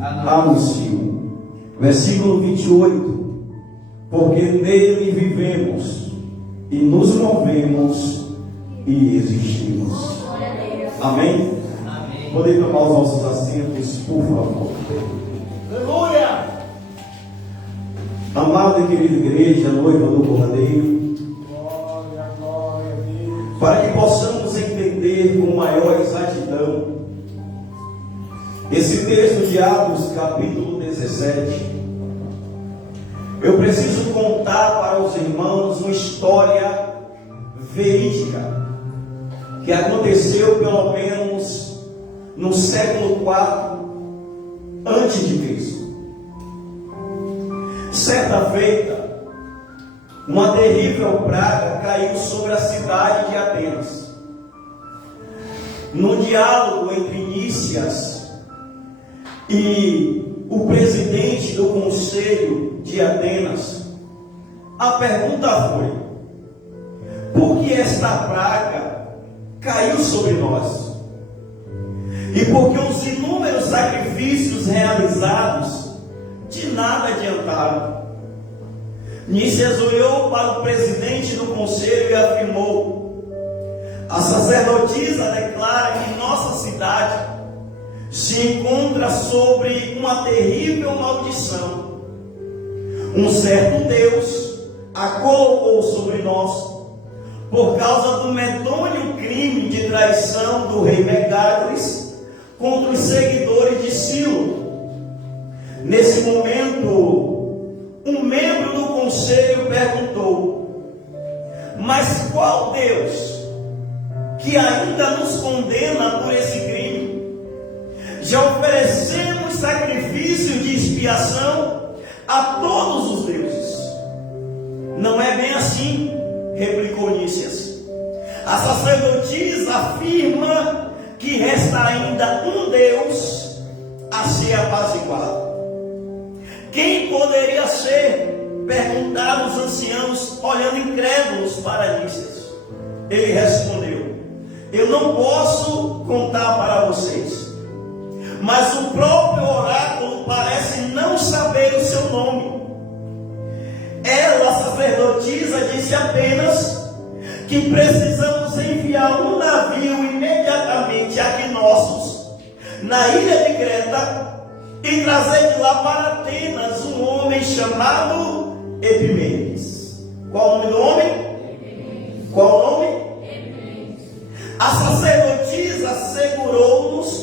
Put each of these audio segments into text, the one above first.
anuncio. Versículo 28. Porque nele vivemos e nos movemos e existimos. Amém? Amém. Podem tomar os nossos assentos, por favor. Aleluia! Amada e querida igreja, noiva do Cordeiro, para que possamos entender com maior exatidão esse texto de Atos, capítulo 17, eu preciso contar para os irmãos uma história verídica que aconteceu pelo menos no século IV antes de Cristo. Certa feita, uma terrível praga caiu sobre a cidade de Atenas. No diálogo entre Nícias e o presidente do conselho de Atenas, a pergunta foi: por que esta praga caiu sobre nós? E porque os inúmeros sacrifícios realizados de nada adiantaram. Nícias olhou para o presidente do conselho e afirmou: a sacerdotisa declara que nossa cidade se encontra sobre uma terrível maldição. Um certo Deus a colocou sobre nós por causa do medonho crime de traição do rei Megácles contra os seguidores de Ciro. Nesse momento, um membro do conselho perguntou: mas qual Deus que ainda nos condena por esse crime? Já oferecemos sacrifício de expiação a todos os deuses. Não é bem assim, replicou Nícias. A sacerdotisa afirma que resta ainda um Deus a ser apaziguado. Quem poderia ser? Perguntaram os anciãos, olhando incrédulos para Nícias. Ele respondeu: eu não posso contar para vocês, mas o próprio oráculo parece não saber o seu nome. Ela, a sacerdotisa, disse apenas que precisamos enviar um navio imediatamente a Knossos, na ilha de Creta, e trazer de lá para Atenas um homem chamado Epimênides. Qual o nome do homem? Qual o nome? Epimênides. A sacerdotisa assegurou-me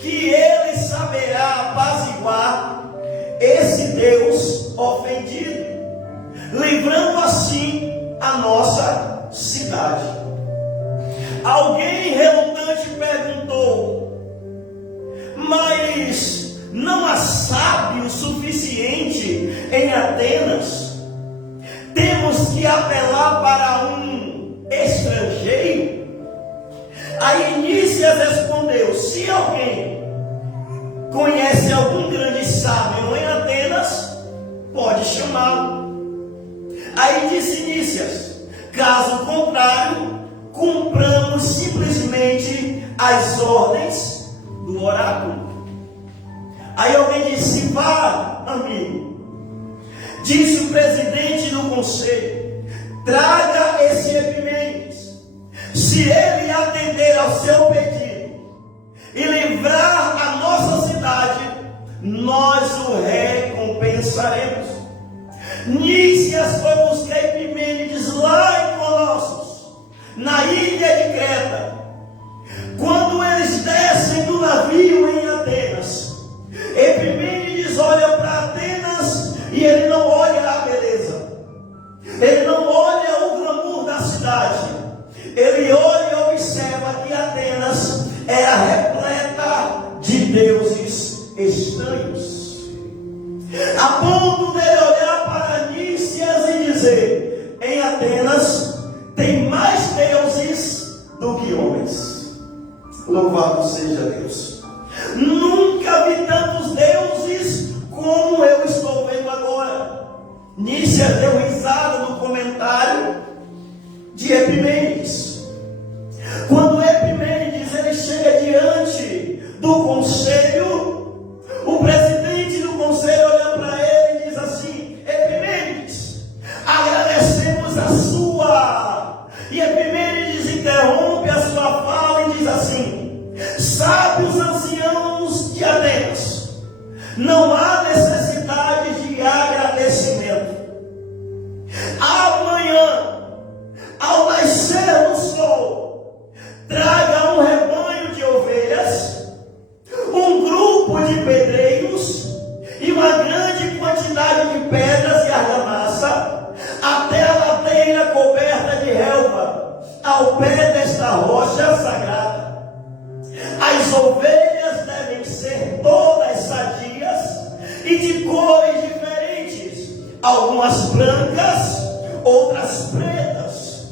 que ele saberá apaziguar esse Deus ofendido, livrando assim a nossa cidade. Alguém relutante perguntou: mas não há sábio suficiente em Atenas? Temos que apelar para um estrangeiro? Aí Nícias respondeu: se alguém conhece algum grande sábio em Atenas, pode chamá-lo. Aí disse Nícias: caso contrário, cumpramos simplesmente as ordens do oráculo. Aí alguém disse: vá, amigo. Disse o presidente do conselho: traga esse Epimênides. Se ele atender ao seu pedido e livrar a nossa cidade, nós o recompensaremos. Nícias foi buscar Epimênides lá em Colossos, na ilha de Creta. Quando eles descem do navio em Atenas, Epimênides olha para Atenas e ele não olha a beleza, ele não olha o glamour da cidade, ele olha e observa que Atenas era repleta de deuses estranhos, a ponto dele olhar para Nícias e dizer: em Atenas tem mais deuses do que homens. Louvado seja Deus. Nunca vi tantos deuses como eu estou vendo agora. Nícias deu risada no comentário de Epimênides. Quando Epimênides ele chega diante do conselho conselho, o presidente do conselho olha para ele e diz assim: Epimênides, agradecemos a sua. E Epimênides interrompe a sua fala e diz assim: sábios anciãos de Atenas, não há necessidade de agradecimento. Amanhã, ao nascer do sol, traga um rebanho de ovelhas, um grupo de pedreiros e uma grande quantidade de pedras e argamassa, até a ladeira coberta de relva, ao pé desta rocha sagrada. As ovelhas devem ser todas sadias e de cores diferentes, algumas brancas, outras pretas.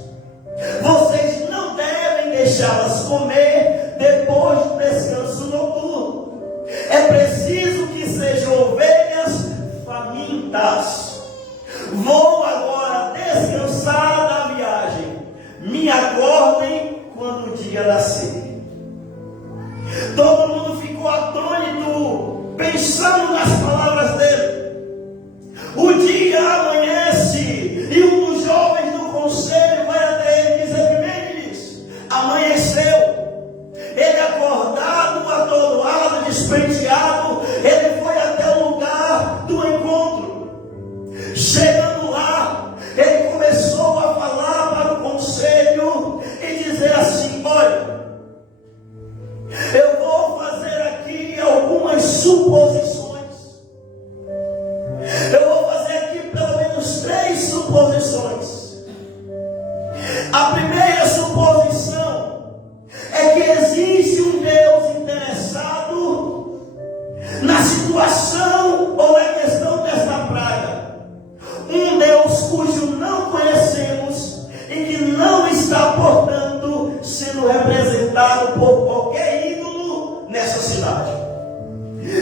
Vocês não devem deixá-las comer depois do descanso noturno. É preciso que sejam ovelhas famintas. Vou agora descansar da viagem. Me acordem quando o dia nascer. Todo mundo ficou atônito, pensando nas palavras dele. O dia amanhece e um dos jovens do conselho vai até ele e diz: Epimênides, amanheceu. Ele acordado, atordoado, despenteado, ele foi até o lugar do encontro. Chegando lá, ele começou a falar para o conselho e dizer assim: olha, eu vou fazer aqui algumas suposições. Eu vou fazer aqui pelo menos 3 suposições. A primeira suposição é que existe um Deus interessado na situação ou na questão desta praga. Um Deus cujo não conhecemos e que não está, portanto, sendo representado por qualquer ídolo nessa cidade.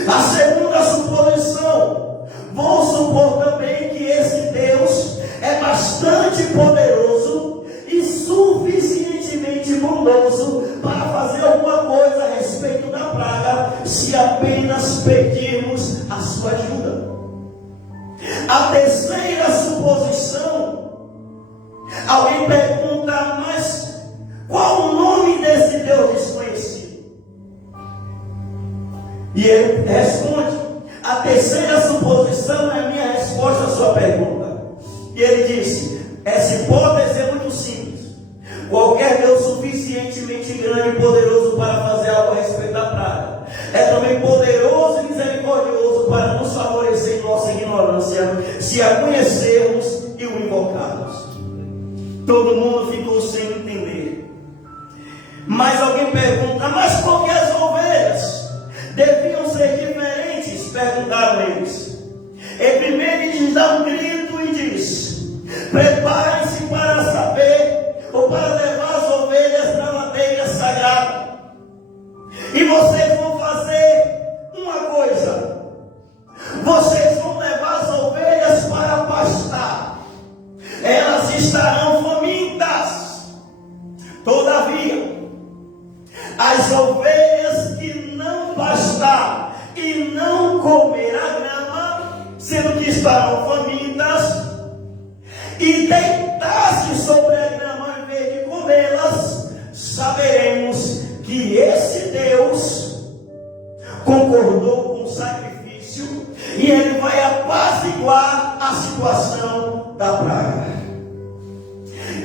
A segunda suposição, vou supor também que esse Deus é bastante poderoso e suficientemente bondoso para fazer alguma coisa a respeito da praga, se apenas pedirmos a sua ajuda. A terceira suposição, alguém pergunta: mas qual o nome desse Deus desconhecido? E ele responde: a terceira suposição é a minha resposta à sua pergunta. E ele disse: essa hipótese é muito simples. Qualquer Deus suficientemente grande e poderoso para fazer algo a respeito da praga é também poderoso e misericordioso para nos favorecer em nossa ignorância, se a conhecermos e o invocarmos. Todo mundo ficou sem entender. Mas alguém pergunta: mas por que as ovelhas deviam ser diferentes? Perguntaram eles. Epimênides dá um grito e diz: preparem-se para saber ou para levar as ovelhas para a ladeira sagrada. E vocês vão fazer uma coisa: vocês vão levar as ovelhas para pastar. Elas estarão famintas. Todavia, as ovelhas que não pastar e não comer a grama, sendo que estarão famintas, e deitar-se sobre a grama em vez de comê-las, saberemos que esse Deus concordou com o sacrifício e ele vai apaziguar a situação da praga.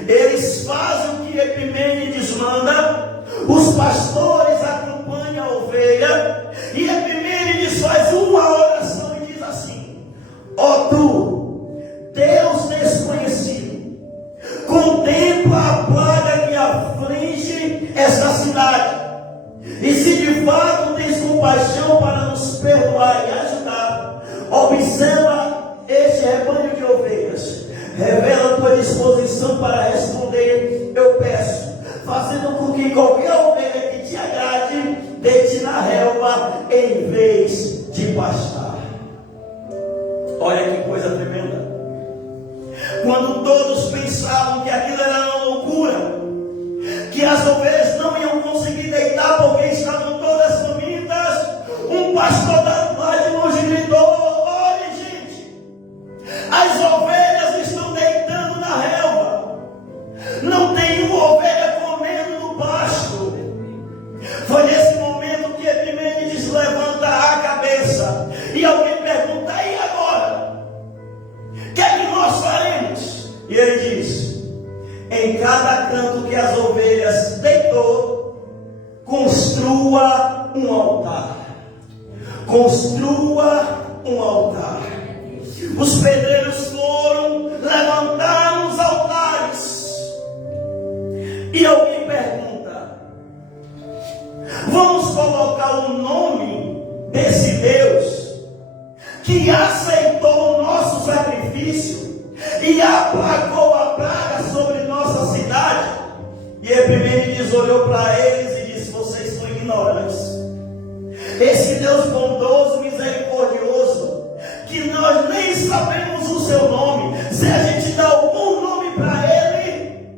Eles fazem o que Epimênides manda, os pastores acompanham a ovelha, e Epimênides faz uma oração e diz assim: ó tu, Deus desconhecido, contempla a plaga que aflige esta cidade, e se de fato tens compaixão para nos perdoar e ajudar, observa este rebanho de ovelhas, revela a tua disposição para responder, eu peço, fazendo com que qualquer ovelha que te agrade, deite na relva em vez de pastar. Olha que coisa tremenda. Quando todos pensavam que aquilo era uma loucura, que as ovelhas não iam conseguir deitar porque estavam todas famintas, pastor lá de longe gritou: olha, gente, as ovelhas estão deitando na relva, não tem uma ovelha comendo no pasto. Foi nesse momento que Epimênides levanta a cabeça e alguém pergunta: e agora? O que é que nós faremos? E ele diz: em cada canto que as ovelhas deitou, construa um altar. Construa um altar. Os pedreiros foram, levantaram os altares. E alguém pergunta: vamos colocar o nome desse Deus que aceitou o nosso sacrifício e aplacou a praga sobre nossa cidade? E Epimênides olhou para eles e disse: vocês são ignorantes. Esse Deus bondoso, misericordioso, que nós nem sabemos o seu nome, se a gente dá algum nome para ele,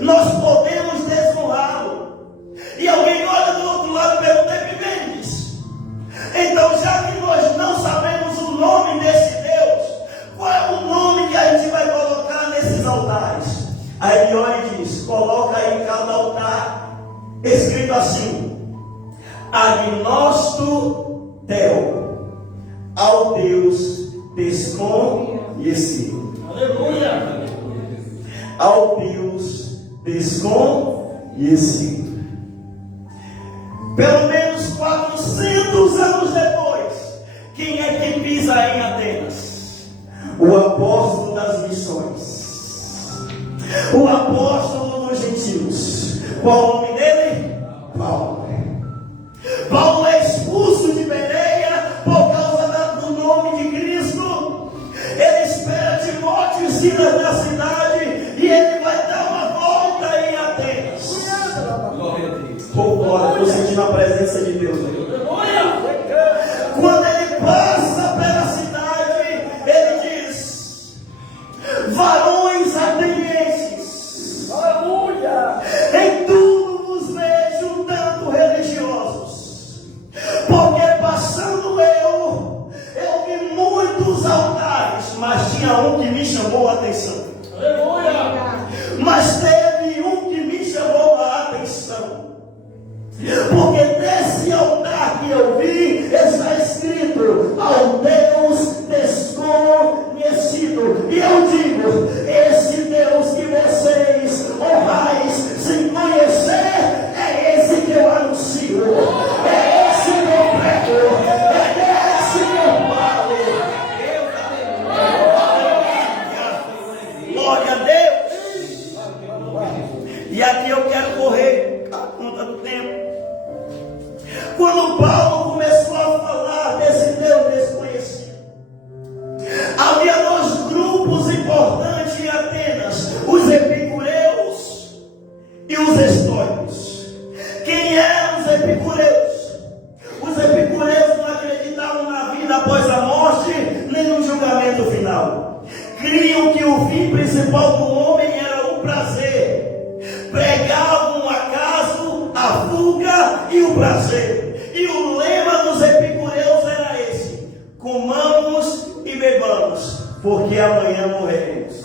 nós podemos desonrá-lo. E alguém olha do outro lado e pergunta: Epimênides, então já que nós não sabemos o nome desse Deus, qual é o nome que a gente vai colocar nesses altares? Aí ele olha e diz: coloca aí em cada altar escrito assim: Agnósto Deo, ao Deus desconhecido. Aleluia! Ao Deus desconhecido. Pelo menos 400 anos depois, quem é que pisa em Atenas? O apóstolo das missões, o apóstolo dos gentios. Qual o nome dele? Paulo. Paulo é expulso de Bereia por causa do nome de Cristo. Ele espera Timóteo e Silas na cidade e ele vai dar uma volta em Atenas. Glória, estou sentindo a presença de Deus aí. Quando ele passa pela cidade, ele diz: varões atenienses, aleluia, em tudo vos vejo tanto religiosos, porque passando eu vi muitos altares, mas tinha um que me chamou a atenção. Aleluia. Mas teve um que me chamou a atenção, porque nesse altar que eu vi está escrito: ao Deus desconhecido. E eu digo: esse Deus que vocês honrais sem conhecer, é esse que eu anuncio, é esse que eu prego, é esse que eu falo. Glória a Deus. E aqui eu quero correr a conta do tempo. Quando Paulo começou a falar desse Deus desconhecido, havia dois grupos importantes em Atenas: os epicureus e os estoicos. Quem eram os epicureus? Os epicureus não acreditavam na vida após a morte, nem no julgamento final. Criam que o fim principal do homem era o prazer. Pregavam o acaso, a fuga e o prazer. E o lema dos epicureus era esse: comamos e bebamos, porque amanhã morreremos.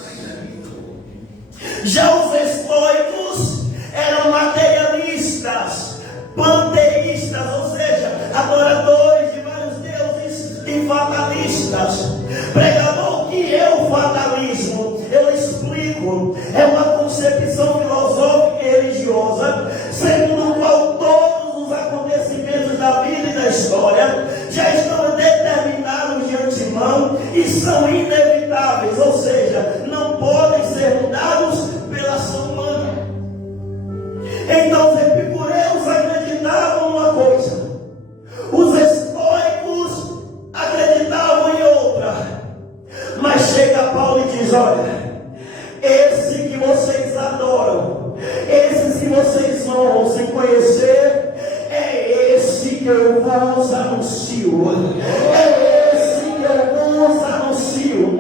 Já os estoicos eram materialistas, panteístas, ou seja, adoradores de vários deuses e fatalistas. Pregador, o que é o fatalismo? Eu explico. É uma concepção filosófica e religiosa segundo o qual todos os acontecimentos da vida e da história já estão determinados de antemão e são inevitáveis, ou seja, não podem ser mudados pela ação humana. Então os epicureus acreditavam numa coisa, os estoicos acreditavam em outra. Mas chega Paulo e diz: olha, esse que vocês adoram, esses que vocês honram sem conhecer, é esse que eu vos anuncio. É esse que eu vos anuncio.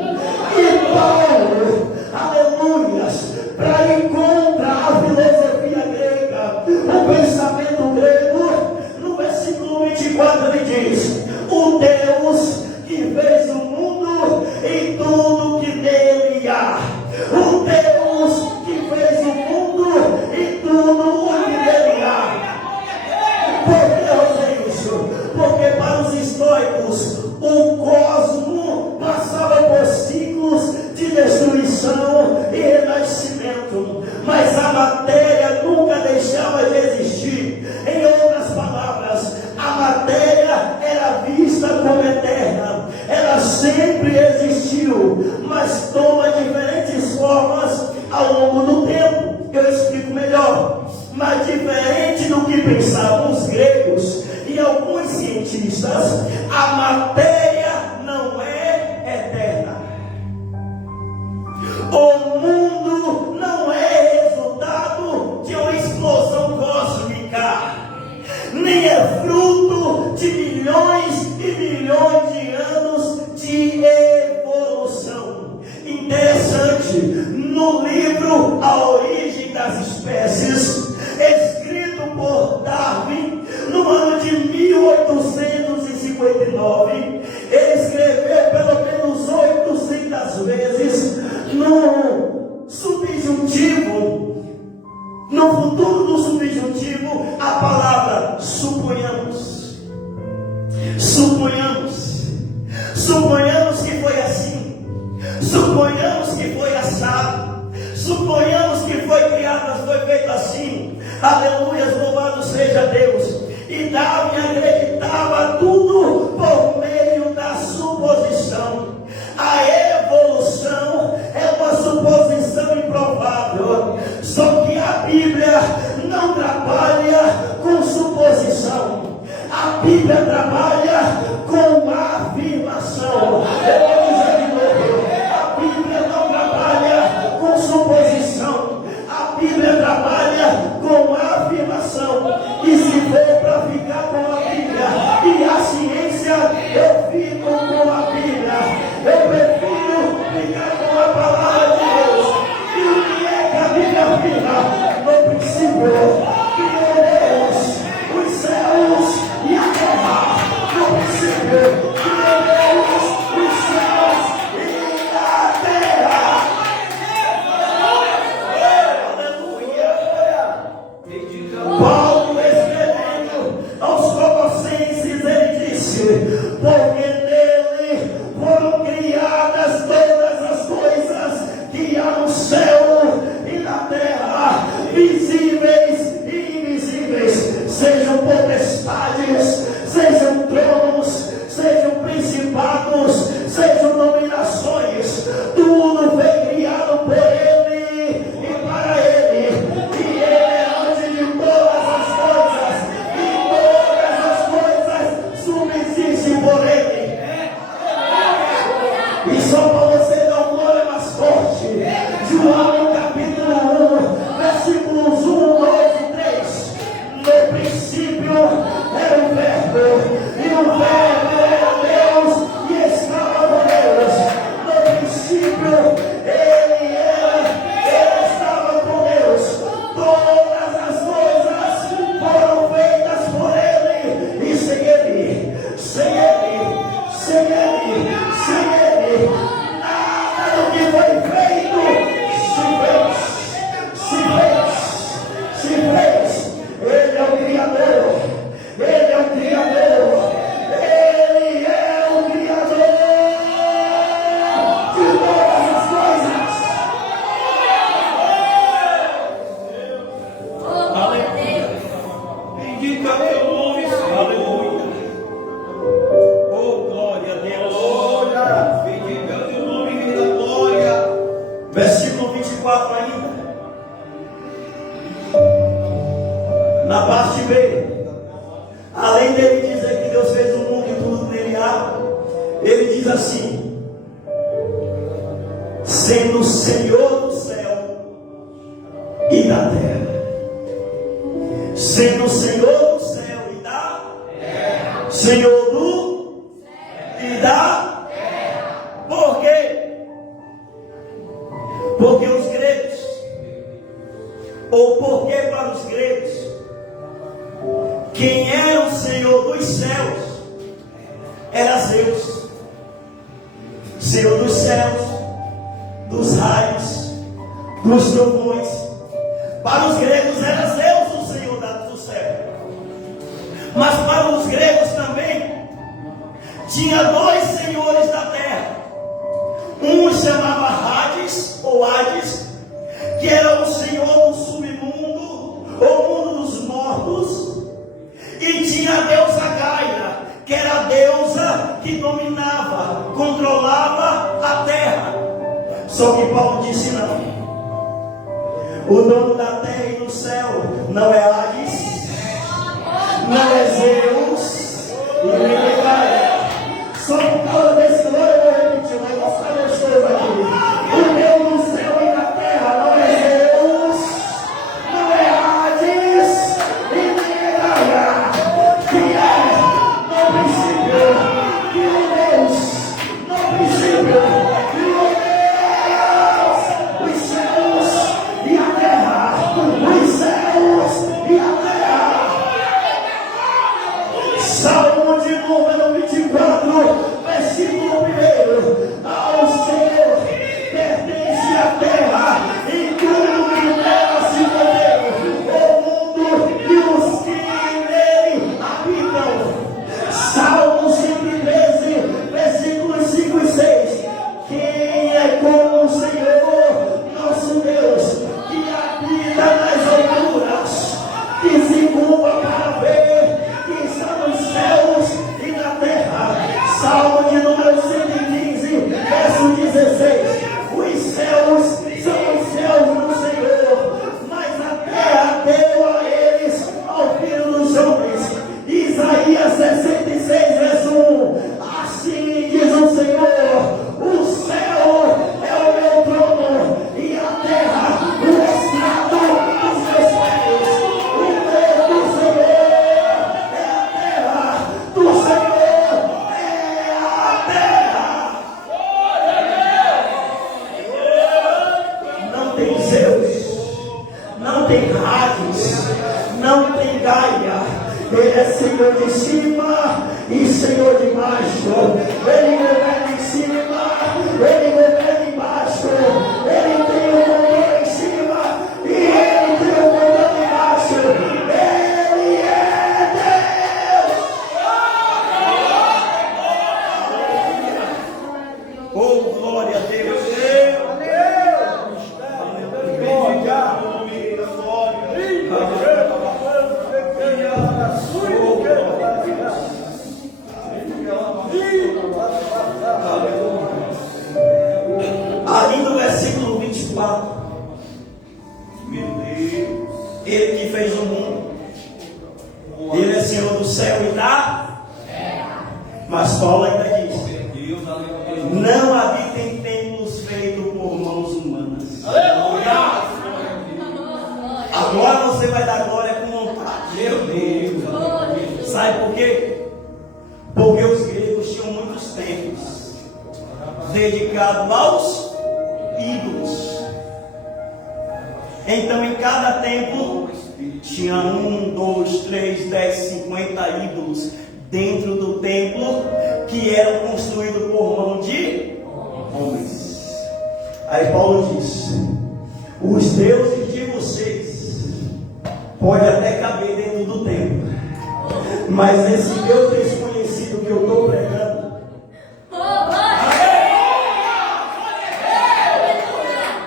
E Paulo, aleluias, para encontrar a filosofia grega, o pensamento grego, no versículo 24 e diz: o Deus que fez o mundo e tudo que nele há. O Deus que fez o mundo e tudo o que nele há. Por que eu sei isso? Porque para os estoicos o cosmo passava por ciclos de destruição e renascimento, mas a matéria nunca deixava de existir. Em outras palavras, a matéria era vista como eterna, ela sempre existiu, mas toma diferentes formas ao longo do tempo. Eu explico melhor. Mas diferente do que pensavam os gregos e alguns cientistas, a matéria não é eterna. O mundo não é resultado de uma explosão cósmica, nem é fruto de milhões e milhões de anos de evolução. Interessante, no livro A Origem das Espécies, escrito por Darwin no ano de 1859, ele escreveu pelo menos 800 vezes no subjuntivo, no futuro do subjuntivo, a palavra suponhamos. Suponhamos que foi assim. Suponhamos que foi assado. Suponhamos que foi criado, foi feito assim. Aleluia, louvado seja Deus. E Darwin acreditava tudo por meio da suposição. A evolução é uma suposição improvável. Só que a Bíblia não trabalha com suposição. A Bíblia trabalha com afirmação. Eu vou dizer de novo: a Bíblia não trabalha com suposição. A Bíblia trabalha com afirmação. E se for para ficar com a Bíblia e a ciência, eu fico com a Bíblia. Eu prefiro ficar com a palavra de Deus. E o que é que a Bíblia afirma? No princípio, criou Deus os céus e a terra. No princípio, criou Deus os céus e a terra. Aleluia. Paulo, escrevendo aos Colossenses, ele disse: porque nele foram criadas todas as coisas que há no céu e na terra, visíveis e invisíveis, sejam potestades, sejam tronos, sejam principados, sejam dominações, tudo foi criado por ele e para ele, e ele é antes de todas as coisas, e todas as coisas subsistem por ele. E só para você dar um glória mais forte, João capítulo 1, versículos 1, 2 e 3. No princípio era o Verbo, e o Verbo era Deus e estava com Deus. No princípio ele estava com Deus. Todas as coisas foram feitas por ele, e sem ele, nada do que foi feito se fez. Ele é o Criador. Ele é o Criador. Ele é o Criador de todas as coisas. Aleluia. Bendito é teu nome, Senhor. Aleluia. Oh, glória a Deus. Glória. Bendito é teu nome, vida, glória. Versículo 24 ainda. Na parte B, além dele dizer que Deus fez o mundo e tudo nele há, ele diz assim: sendo Senhor do céu e da terra. Sendo Senhor do céu e da terra. Senhor do céu e da terra. Por quê? Porque os gregos, ou porque para os gregos, quem era o Senhor dos céus era Zeus, Senhor dos céus, dos raios, dos trovões. Para os gregos era Zeus o Senhor do céu. Mas para os gregos também tinha dois senhores da terra. Um chamava Hades, ou Hades, que era o senhor do submundo, ou mundo dos mortos. E tinha a deusa Gaia, que era a deusa que dominava, controlava a terra. Só que Paulo disse não. O dono da terra e do céu não é Hades, não é Zeus, e nem é Gaia. Só por causa desse nome eu vou repetir, mas vou ficar gostoso aqui. O Deus do céu e da terra não é Zeus, não é Hades, e nem é Gaia. Que é no princípio, que o Deus, no princípio, que o Deus, os céus e a terra, os céus e a terra. Salmo de número 24, versículo 1. Ao Senhor pertence a terra e tudo que nela se move, o mundo e os que nele habitam. Salmo 113, versículos 5 e 6. Quem é como o Senhor, nosso Deus, que habita nas alturas, que se curva para ver, que está nos céus e na terra. Salmo de número 115, verso 16. Os céus são os céus do Senhor, mas a terra deu a eles, ao filho dos homens. Isaías 66, verso 1. Assim diz o Senhor: o céu é o meu trono e a terra o estrado dos meus pés. O medo do Senhor é a terra, do Senhor é a terra. Não tem Zeus, não tem Hades, não tem Gaia. Ele é Senhor de cima e Senhor de baixo. Ele governa em cima, Ele governa embaixo. Ele tem o controle em cima e Ele tem o controle embaixo. Ele é Deus. Oh, glória a Deus. Ali no versículo 24, Ele que fez o mundo, Ele é Senhor do céu e da terra. Mas Paulo ainda diz: não habita em templos feitos por mãos humanas. Agora você vai dar glória com vontade. Meu Deus. Sabe por quê? Porque os gregos tinham muitos templos dedicados aos ídolos. Então em cada templo tinha 1, 2, 3, 10, 50 ídolos dentro do templo, que eram construídos por mão de homens. Aí Paulo diz: os deuses de vocês pode até caber dentro do templo, mas esse Deus desconhecido que eu estou pregando,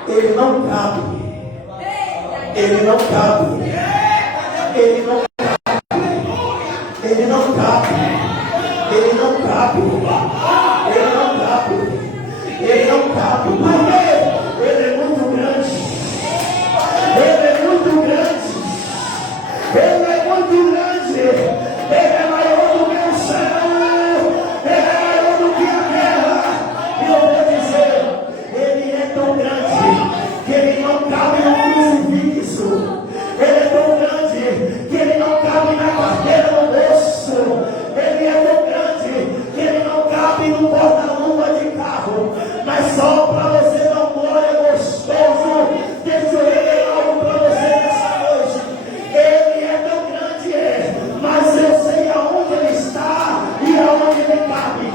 ele não cabe. Ele não cabe. Ele não cabe. Ele não cabe. Ele não cabe. Ele não cabe. Ele não cabe. Por quê? Ele é muito grande. Ele é muito grande. Ele é muito grande. Ele é maior do que o céu. Ele é maior do que a terra. E eu vou dizer, ele é tão grande que ele não cabe no crucifixo. Ele é tão grande que ele não cabe na carteira do bolso. Ele é tão grande que ele não cabe no porta-luva de carro. Mas só para você dar um glória gostoso, deixa eu revelar algo para você nessa noite. Ele é tão grande, mas eu sei aonde ele está e aonde ele cabe.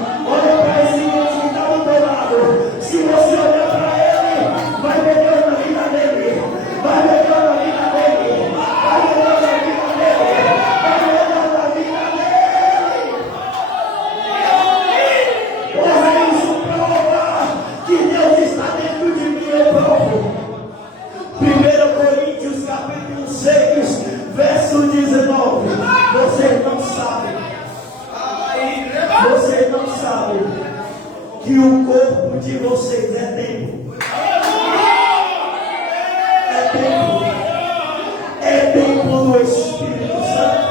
Vocês não sabem que o corpo de vocês é templo. É templo. É templo do Espírito Santo.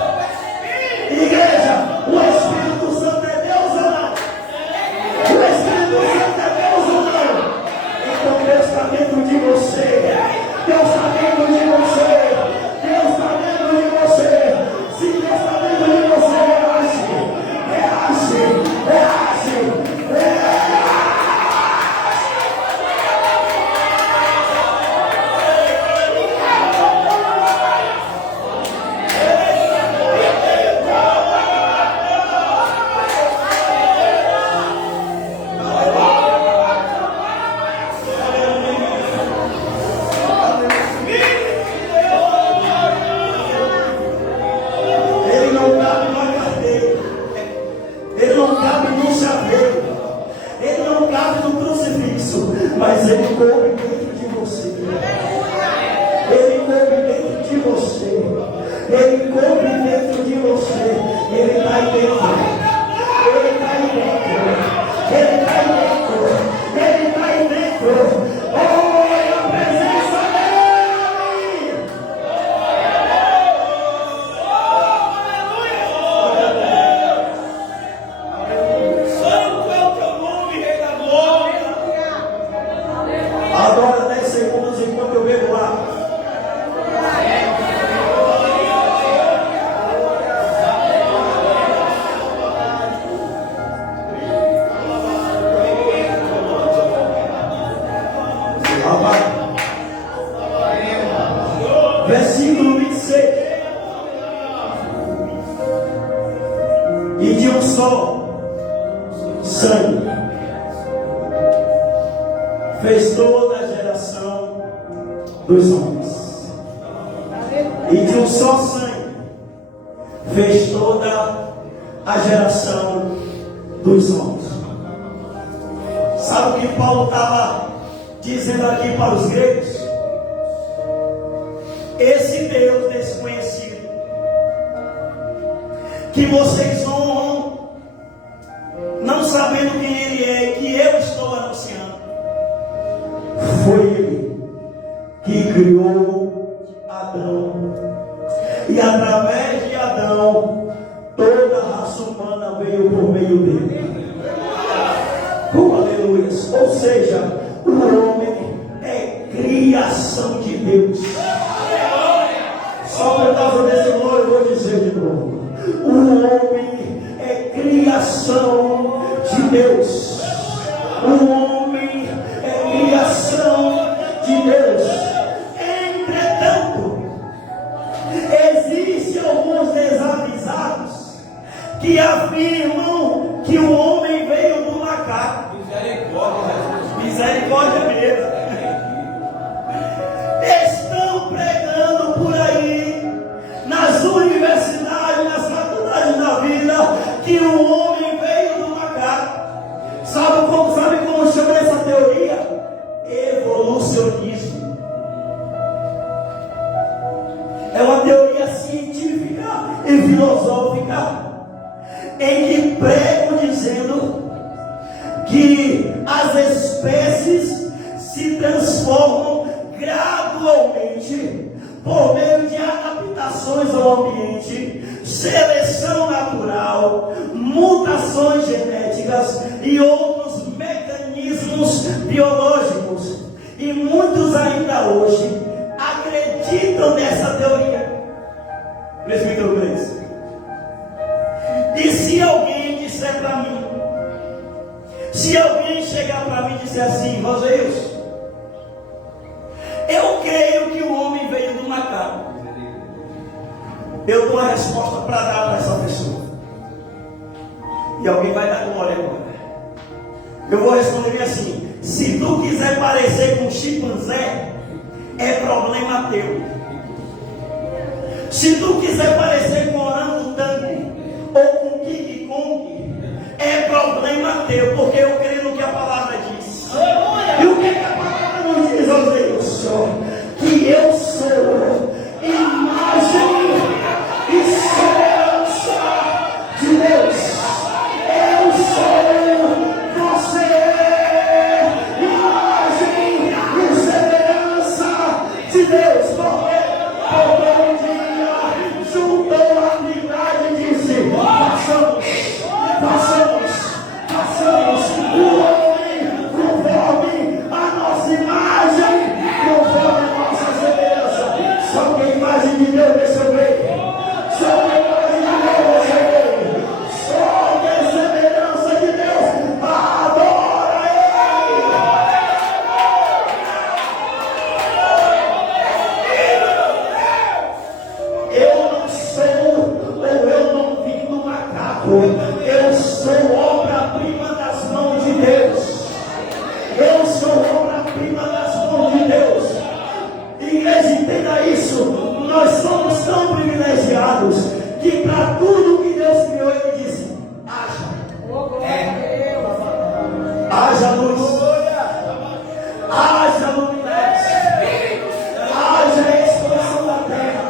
Igreja, o Espírito Santo é Deus ou não? O Espírito Santo é Deus ou não? Então Deus está dentro de você. Deus está dentro de você. Deus está dentro de você. Se Deus está dentro de você, reage, reage, reage. Mas Ele coube dentro de você. Ele coube dentro de você. Ele coube dentro de você. Ele está aí dentro. Ele está aí dentro. Ele está aí dentro. Ele está aí dentro. Oh, a presença dele. Santo é o teu nome, Rei da Glória. Adora 10 segundos enquanto eu bebo lá. Versículo 26. E de um só sangue fez toda a geração dos homens. E de um só sangue fez toda a geração dos homens. Sabe o que Paulo estava dizendo aqui para os gregos? Esse Deus desconhecido, que vocês honram, não sabendo quem Ele é, e que eu estou anunciando, foi Ele que criou Adão. E através de Adão, toda a raça humana veio por meio dele. Aleluia. Ou seja, o homem é criação de Deus. Só por causa desse glória eu vou dizer de novo. O homem é criação de Deus. O homem é criação de Deus. Entretanto, existem alguns desavisados que afirmam que o homem veio do macaco. Misericórdia mesmo. Estão pregando por aí, nas universidades, nas faculdades da vida, que o homem veio do macaco. Sabe como chama essa teoria? Evolucionismo. É uma teoria científica e filosófica em que pregam dizendo que as espécies se transformam gradualmente por meio de adaptações ao ambiente, seleção natural, mutações genéticas e outros mecanismos biológicos. E muitos ainda hoje acreditam nessa teoria. Presbítero Gleice. E se alguém disser para mim, se alguém chegar para mim e disser assim: Roseus, eu creio que o homem veio do macaco, eu dou a resposta para dar para essa pessoa. E alguém vai dar glória agora. Eu vou responder assim: se tu quiser parecer com um chimpanzé, é problema teu. Se tu quiser parecer com orangotango ou com King Kong, é problema teu, porque eu creio no que a palavra diz. E o que a palavra nos diz, ó Deus? Que eu sou imagem e semelhança de Deus. Eu sou obra-prima das mãos de Deus. Eu sou obra-prima das mãos de Deus. Igreja, entenda isso. Nós somos tão privilegiados que para tudo que Deus criou, Ele disse: haja. Haja luz. Haja luminária. Haja expansão da terra.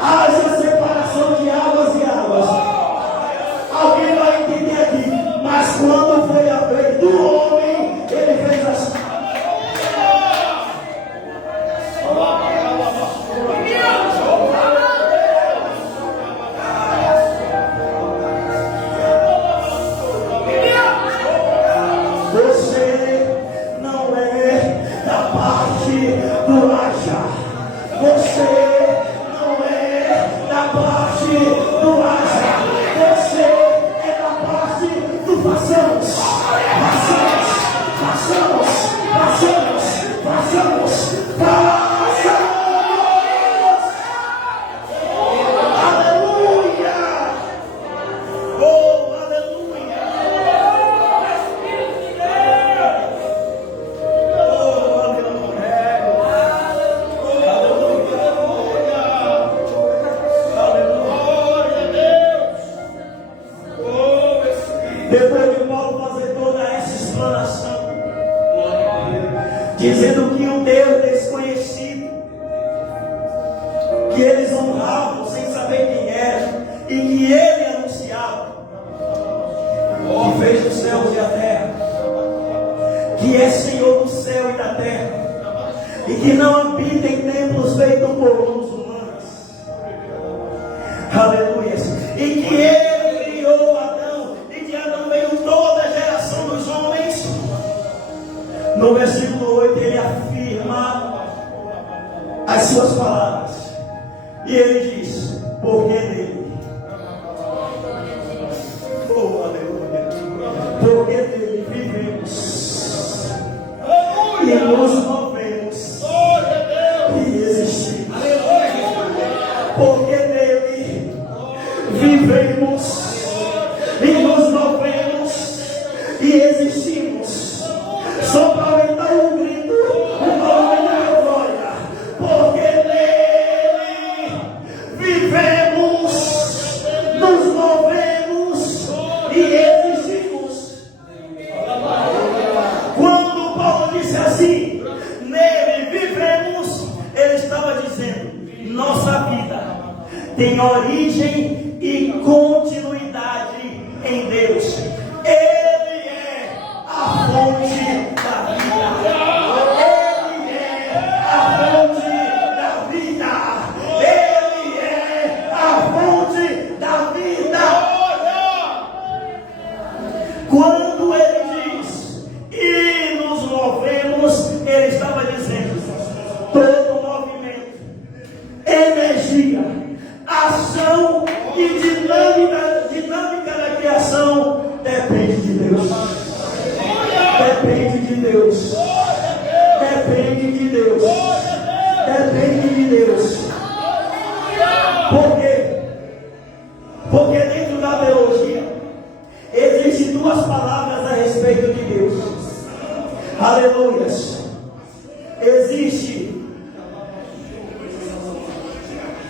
Haja separação de águas e águas. Alguém vai entender aqui. Mas quando foi a vez do homem, ele fez assim. Você não é da parte do haja. Você não é da parte do haja. Você é da parte do façamos. Façamos, façamos, façamos, façamos, façamos. Aleluia! Oh, aleluia! Depois de Paulo fazer toda essa explanação, dizendo que um Deus desconhecido, que eles honravam sem saber quem era, e que ele anunciava, que fez os céus e a terra, que é Senhor do céu e da terra, e que não habita em templos feitos por mãos humanas. Aleluia. E que ele criou Adão, e de Adão veio toda a geração dos homens. No versículo 8 ele afirma as suas palavras. E ele diz: porque nele, oh aleluia, porque nele vivemos e nos movemos e existimos. Porque nele vivemos e nos movemos e existimos. Só para aumentar o grito, o nome da glória. Porque nele vivemos, nos movemos e existimos. Quando Paulo disse assim, nele vivemos, ele estava dizendo: nossa vida tem origem e continuidade em Deus. Ele é a fonte da vida. Ele é a fonte da vida. Ele é a fonte da vida. Quando ele diz e nos movemos, ele estava dizendo: todo movimento, energia, ação e dinâmica da criação depende de Deus. Depende de Deus. Depende de Deus. Depende de Deus. Por quê? Porque dentro da teologia existem duas palavras a respeito de Deus. Aleluias.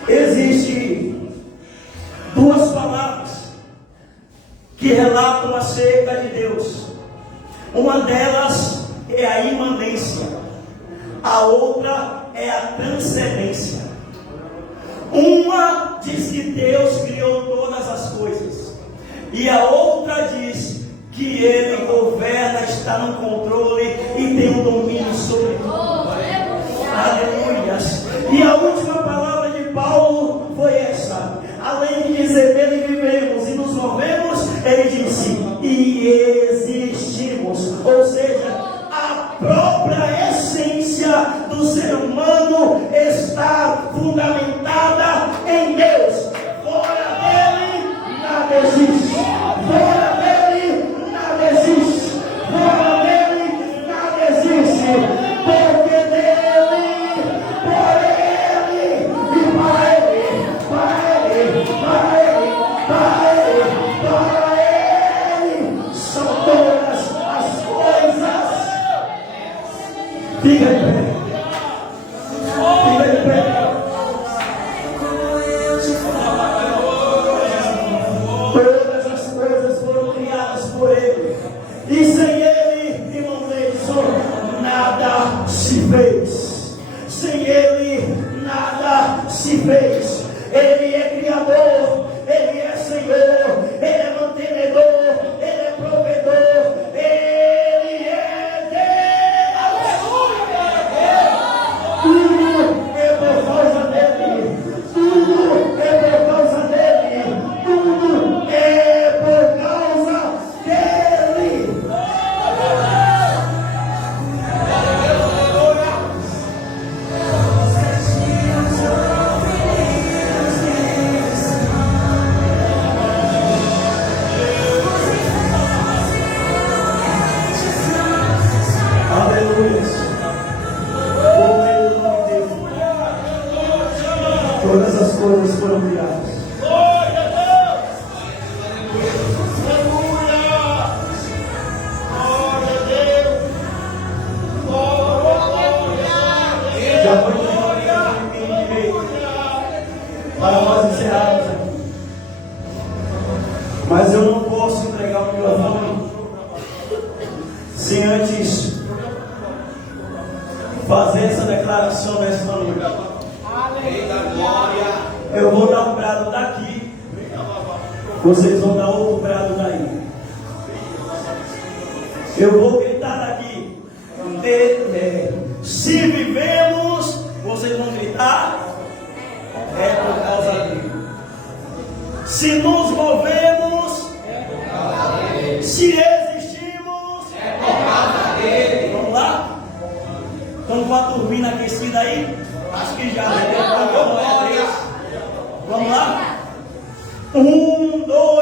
Existe duas palavras que relatam acerca de Deus. Uma delas é a imanência, a outra é a transcendência. Uma diz que Deus criou todas as coisas, e a outra diz que Ele governa, está no controle e tem o domínio sobre tudo. Aleluias. E a última palavra de Paulo foi essa: além de dizer nele vivemos e nos movemos, ele disse e existimos. Ou seja, a própria essência do ser humano está fundamentada em Deus. Fora dele nada existe. Fora dele nada existe. Fora dele nada existe. Porque dele, por ele e para ele, para ele, para ele, para ele, para ele. Sem antes fazer essa declaração nessa noite, eu vou dar um brado daqui, vocês vão dar outro brado daí. Eu vou gritar daqui. Se vivemos, vocês vão gritar. É por causa dele. Se nos movemos, se existimos, é por causa dele. Vamos lá? Estamos com a turbina aquecida aí? Acho que já. Vamos lá? 1, 2.